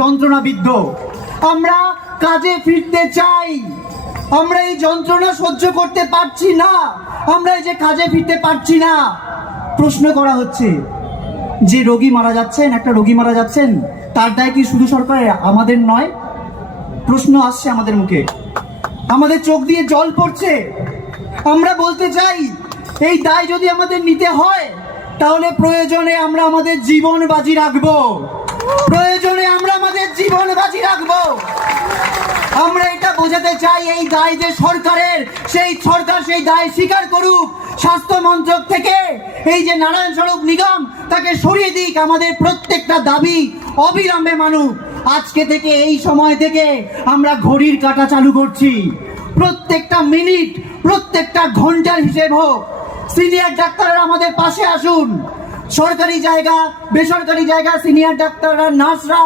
যন্ত্রণাবিদ্ধ। আমরা কাজে ফিরতে চাই, আমরা এই যন্ত্রণা সহ্য করতে পারছি না, আমরা এই যে কাজে ফিরতে পারছি না। প্রশ্ন করা হচ্ছে যে রোগী মারা যাচ্ছেন, একটা রোগী মারা যাচ্ছেন, তার দায় কি শুধু সরকারের, আমাদের নয়? প্রশ্ন আসছে আমাদের মুখে, আমাদের চোখ দিয়ে জল পড়ছে। আমরা বলতে চাই এই দায় যদি আমাদের নিতে হয় তাহলে প্রয়োজনে আমরা আমাদের জীবন বাজি রাখবো, প্রয়োজনে আমরা আমাদের জীবন বাজি রাখবো। আমরা এটা বোঝাতে চাই এই দায় যে সরকারের, সেই সরকার সেই দায় স্বীকার করুক। স্বাস্থ্য মন্ত্রক থেকে এই যে নারায়ণ স্বরূপ নিগম তাকে সরিয়ে দিক। আমাদের প্রত্যেকটা দাবি অবিলম্বে মানুক। আজকে থেকে এই সময় থেকে আমরা ঘড়ির কাঁটা চালু করছি, প্রত্যেকটা মিনিট প্রত্যেকটা ঘন্টার হিসেব হোক। সিনিয়র ডাক্তাররা আমাদের পাশে আসুন, সরকারি জায়গা বেসরকারি জায়গা সিনিয়র ডাক্তাররা নার্সরা